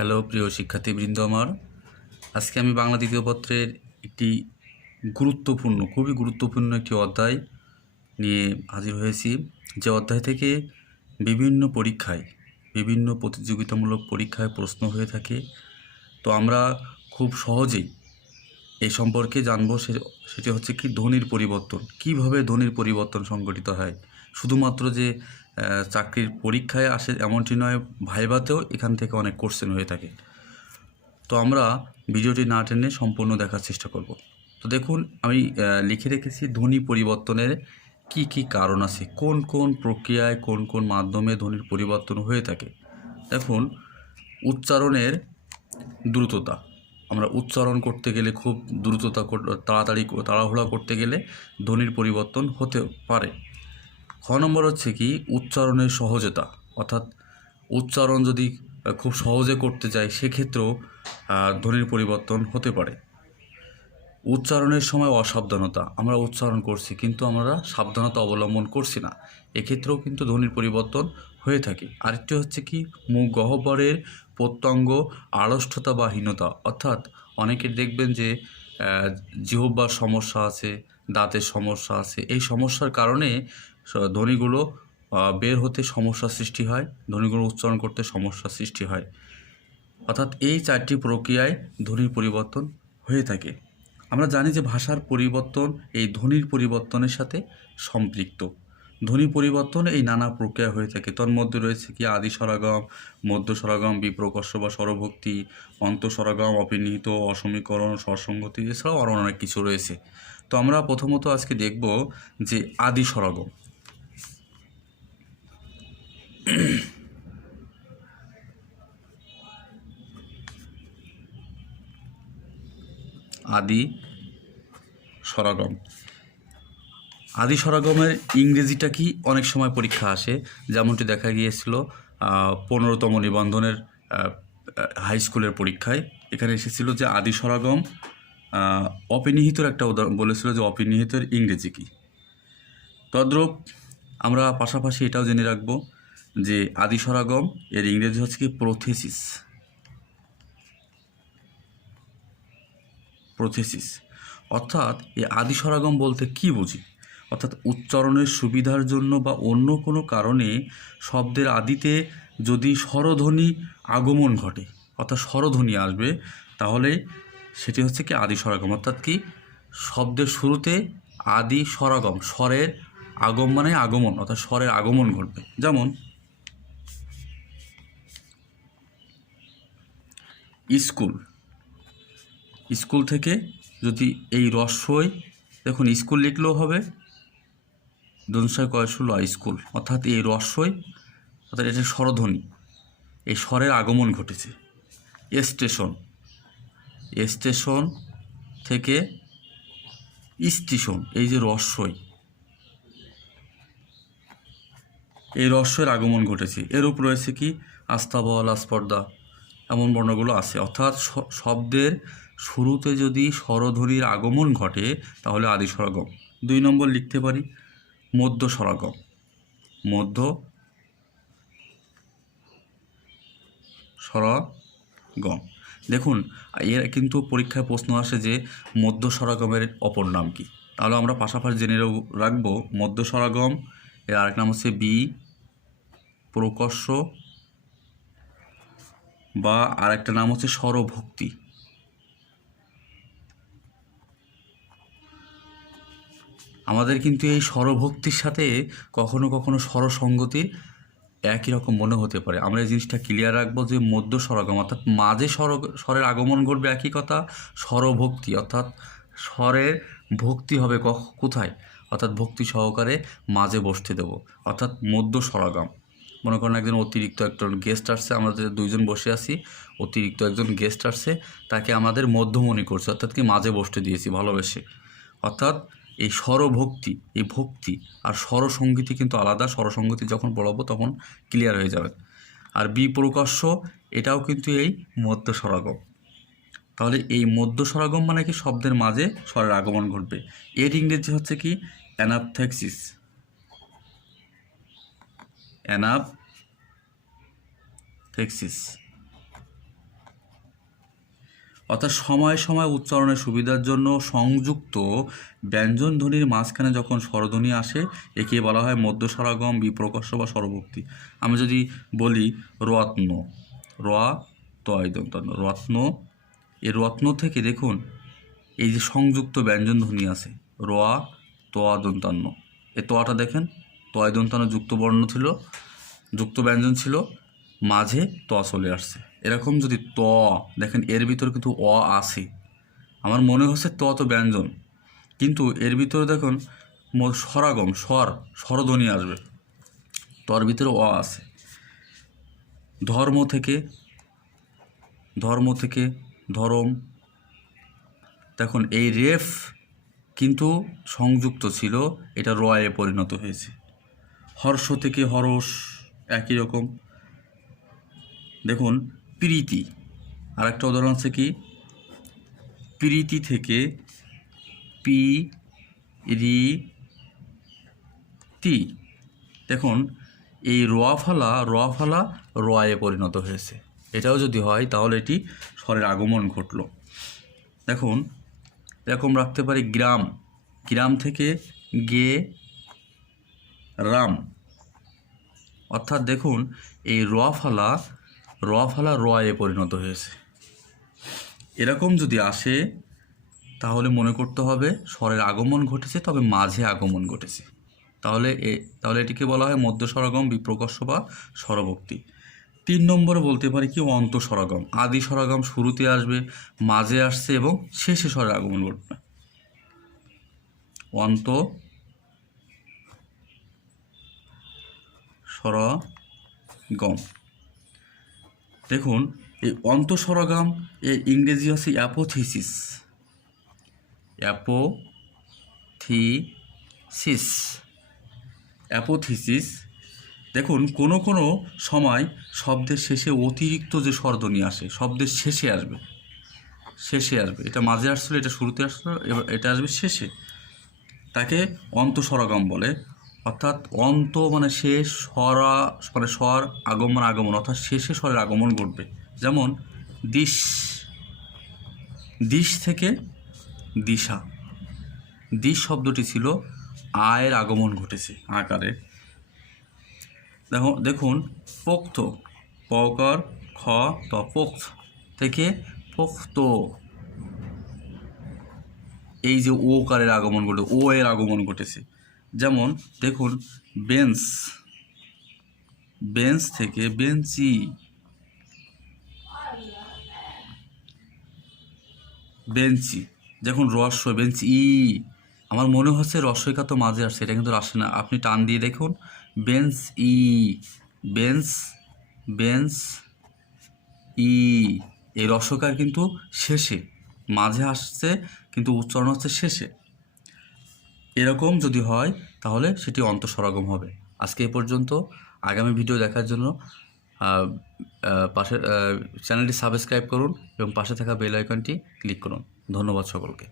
Hello প্রিয় শিক্ষার্থীবৃন্দ আমার, আজকে আমি বাংলা দ্বিতীয় পত্রের একটি খুবই গুরুত্বপূর্ণ একটি অধ্যায় নিয়ে হাজির হয়েছি। যে অধ্যায় থেকে বিভিন্ন প্রতিযোগিতামূলক পরীক্ষায় প্রশ্ন হয়ে থাকে। তো আমরা খুব সহজেই এই সম্পর্কে জানবো। সেটি হচ্ছে কি ধ্বনির পরিবর্তন, কিভাবে ধ্বনির পরিবর্তন সংঘটিত হয়। শুধুমাত্র যে চাকরির পরীক্ষায় আসে এমনটি নয়, ভাইভাতেও এখান থেকে অনেক কোশ্চেন হয়ে থাকে। তো আমরা ভিডিওটি না টেনে সম্পূর্ণ দেখার চেষ্টা করব। তো দেখুন, আমি লিখে রেখেছি ধ্বনি পরিবর্তনের কি কি কারণ আছে, কোন কোন প্রক্রিয়ায় কোন কোন মাধ্যমে ধ্বনির পরিবর্তন হয়ে থাকে। দেখুন, উচ্চারণের দ্রুততা, আমরা উচ্চারণ করতে গেলে খুব তাড়াহুড়া করতে গেলে ধ্বনির পরিবর্তন হতে পারে। খ নম্বর হচ্ছে কি উচ্চারণের সহজতা, অর্থাৎ উচ্চারণ যদি খুব সহজে করতে যাই সেক্ষেত্রেও ধ্বনির পরিবর্তন হতে পারে। উচ্চারণের সময় অসাবধানতা, আমরা উচ্চারণ করছি কিন্তু আমরা সাবধানতা অবলম্বন করছি না, এক্ষেত্রেও কিন্তু ধ্বনির পরিবর্তন হয়ে থাকে। আরেকটি হচ্ছে কি মুখ গহ্বরের প্রত্যঙ্গ আড়ষ্ঠতা বা হীনতা, অর্থাৎ অনেকের দেখবেন যে জিহ্বার সমস্যা আছে, দাঁতের সমস্যা আছে, এই সমস্যার কারণে ধ্বনিগুলো বের হতে সমস্যা সৃষ্টি হয়, ধ্বনিগুলো উচ্চারণ করতে সমস্যা সৃষ্টি হয়। অর্থাৎ এই চারটি প্রক্রিয়ায় ধ্বনির পরিবর্তন হয়ে থাকে। আমরা জানি যে ভাষার পরিবর্তন এই ধ্বনির পরিবর্তনের সাথে সম্পৃক্ত। ধ্বনি পরিবর্তন এই নানা প্রক্রিয়া হয়ে থাকে। তন্মধ্যে রয়েছে কি আদি স্বরাগম, মধ্য স্বরাগম, বিপ্রকর্ষ বা স্বরভক্তি, অন্তঃস্বরাগম, অপিনিহিত, অসমীকরণ, স্বরসংগতি, এছাড়াও আরও অনেক কিছু রয়েছে। তো আমরা প্রথমত আজকে দেখব যে আদি স্বরাগম। আদি স্বরাগম। আদি স্বরাগমের ইংরেজিটা কি অনেক সময় পরীক্ষা আসে, যেমনটি দেখা গিয়েছিল 15তম নিবন্ধনের হাই স্কুলের পরীক্ষায়। এখানে এসেছিল যে আদি স্বরাগম অপিনিহিতর একটা উদাহরণ বলেছিল যে অপিনিহিতের ইংরেজি কী। তদ্রূপ আমরা পাশাপাশি এটাও জেনে রাখব যে আদি স্বরাগম এর ইংরেজি হচ্ছে কি প্রোথেসিস। অর্থাৎ এই আদি স্বরাগম বলতে কি বুঝি, অর্থাৎ উচ্চারণের সুবিধার জন্য বা অন্য কোনো কারণে শব্দের আদিতে যদি স্বরধ্বনি আগমন ঘটে, অর্থাৎ স্বরধ্বনি আসবে, তাহলে সেটি হচ্ছে কি আদি স্বরাগম। অর্থাৎ কি শব্দের শুরুতে আদি স্বরাগম, স্বরের আগমন, অর্থাৎ স্বরের আগমন ঘটবে। যেমন স্কুল থেকে যদি এই রস্বই, দেখুন স্কুল লিখলেও হবে, দন্তস্বয় কয়শূল স্কুল, অর্থাৎ এই রস্বই, অর্থাৎ এটা স্বরধ্বনি, এই স্বরের আগমন ঘটেছে। স্টেশন থেকে স্টেশন, এই যে রস্বই, এই রস্বইয়ের আগমন ঘটেছে। এরূপ রয়েছে কি আস্তাবল, আস্পর্ধা, এমন বর্ণগুলো আছে। অর্থাৎ শব্দের শুরুতে যদি স্বরধ্বনির আগমন ঘটে তাহলে আদি স্বরাগম। 2 নম্বর লিখতে পারি মধ্য স্বরাগম। দেখুন, এর কিন্তু পরীক্ষায় প্রশ্ন আসে যে মধ্য স্বরাগমের অপর নাম কি। তাহলে আমরা পাশাপাশি জেনে রাখবো মধ্য স্বরাগম এর আরেক নাম হচ্ছে বিপ্রকর্ষ বা আরেকটা নাম হচ্ছে স্বরভক্তি। আমাদের কিন্তু এই স্বরভক্তির সাথে কখনো কখনো স্বরসঙ্গতির একই রকম মনে হতে পারে। আমরা এই জিনিসটা ক্লিয়ার রাখবো যে মধ্য স্বরাগম অর্থাৎ মাঝে স্বরের আগমন ঘটবে একই কথা, স্বরভক্তি অর্থাৎ স্বরের ভক্তি হবে কোথায়, অর্থাৎ ভক্তি সহকারে মাঝে বসতে দেব, অর্থাৎ মধ্য স্বরাগম। মনে করেন একজন অতিরিক্ত একজন গেস্ট আসছে, আমাদের 2 জন বসে আছি, অতিরিক্ত একজন গেস্ট আসছে, তাকে আমাদের মধ্যমণি করছে, অর্থাৎ কি মাঝে বসতে দিয়েছি ভালোবেসে। অর্থাৎ এই স্বরভক্তি, এই ভক্তি আর স্বরসঙ্গীতি কিন্তু আলাদা। স্বরসঙ্গীতি যখন পড়াবো তখন ক্লিয়ার হয়ে যাবে। আর বিপ্রকাশ্য এটাও কিন্তু এই মধ্য স্বরাগম। তাহলে এই মধ্য স্বরাগম মানে কি শব্দের মাঝে স্বরের আগমন ঘটবে। এর ইংরেজি হচ্ছে কি অ্যানাপথেক্সিস। অর্থাৎ সময় সময় উচ্চারণের সুবিধার জন্য সংযুক্ত ব্যঞ্জন ধ্বনির মাঝখানে যখন স্বরধ্বনি আসে একে বলা হয় মধ্যস্বরাগম, বিপ্রকর্ষ বা স্বরভক্তি। আমি যদি বলি রত্ন, র তয় দন্তন্য, রত্ন, এই রত্ন থেকে দেখুন এই যে সংযুক্ত ব্যঞ্জন ধ্বনি আছে র ত দন্তান্ন, এই তটা দেখেন তয় দন্তান্ন যুক্ত বর্ণ ছিল, যুক্ত ব্যঞ্জন ছিল, মাঝে ত চলে আসছে। এরকম যদি ত দেখেন এর ভিতরে কিন্তু অ আছে, আমার মনে হচ্ছে ত তো ব্যঞ্জন, কিন্তু এর ভিতরে দেখুন স্বরাগম স্বরধ্বনি আসবে, তর ভিতরে অ আছে। ধর্ম থেকে ধরম, দেখুন এই রেফ কিন্তু সংযুক্ত ছিল, এটা রয়ে পরিণত হয়েছে। হর্ষ থেকে হরস, একই রকম। দেখুন প্রীতি, আরেকটা উদাহরণ আছে কি, প্রীতি থেকে পি রি তি, দেখুন এই রফালা রয়ে পরিণত হয়েছে। এটাও যদি হয় তাহলে এটি স্বরের আগমন ঘটল। দেখুন এরকম রাখতে পারি গ্রাম থেকে গে রাম, অর্থাৎ দেখুন এই রফালা রয়ে পরিণত হয়েছে। এরকম যদি আসে তাহলে মনে করতে হবে স্বরের আগমন ঘটেছে, তবে মাঝে আগমন ঘটেছে। তাহলে এটিকে বলা হয় মধ্যস্বরাগম, বিপ্রকর্ষ বা স্বরভক্তি। 3 নম্বরে বলতে পারি কি অন্তঃস্বরাগম। আদি স্বরাগম শুরুতে আসবে, মাঝে আসছে এবং শেষে স্বরের আগমন ঘটবে। অন্তঃস্বরাগম, দেখুন এই অন্তঃস্বরাগম এর ইংরেজি আছে অ্যাপোথিসিস। দেখুন কোনো সময় শব্দের শেষে অতিরিক্ত যে স্বরধ্বনি আসে শব্দের শেষে আসবে, এটা মাঝে আসছিল, এটা শুরুতে আসছিল, এবার এটা আসবে শেষে, তাকে অন্তঃস্বরাগম বলে। অর্থাৎ অন্ত মানে শেষ, স্বর আগমন, অর্থাৎ শেষে স্বরের আগমন ঘটবে। যেমন দিশ থেকে দিশা, দিশ শব্দটি ছিল আয়ের আগমন ঘটেছে আকারে। দেখুন পোক্ত, পকার খ ত, পোক্ত থেকে পোক্ত, এই যে ওকারের আগমন ঘটে, ও এর আগমন ঘটেছে। যেমন দেখুন বেঞ্চ থেকে বেঞ্চি, দেখুন রস্বই বেঞ্চি, আমার মনে হচ্ছে রস্বইকার তো মাঝে আসছে, এটা কিন্তু আসে না। আপনি টান দিয়ে দেখুন বেঞ্চ ই, এই রস্বইকার কিন্তু শেষে, মাঝে আসছে কিন্তু উচ্চারণ হচ্ছে শেষে। এরকম যদি হয় তাহলে সেটি অন্তঃস্বরাগম হবে। আজকে এ পর্যন্ত। আগামী ভিডিও দেখার জন্য চ্যানেলটি সাবস্ক্রাইব করুন এবং পাশে থাকা বেল আইকনটি ক্লিক করুন। ধন্যবাদ সকলকে।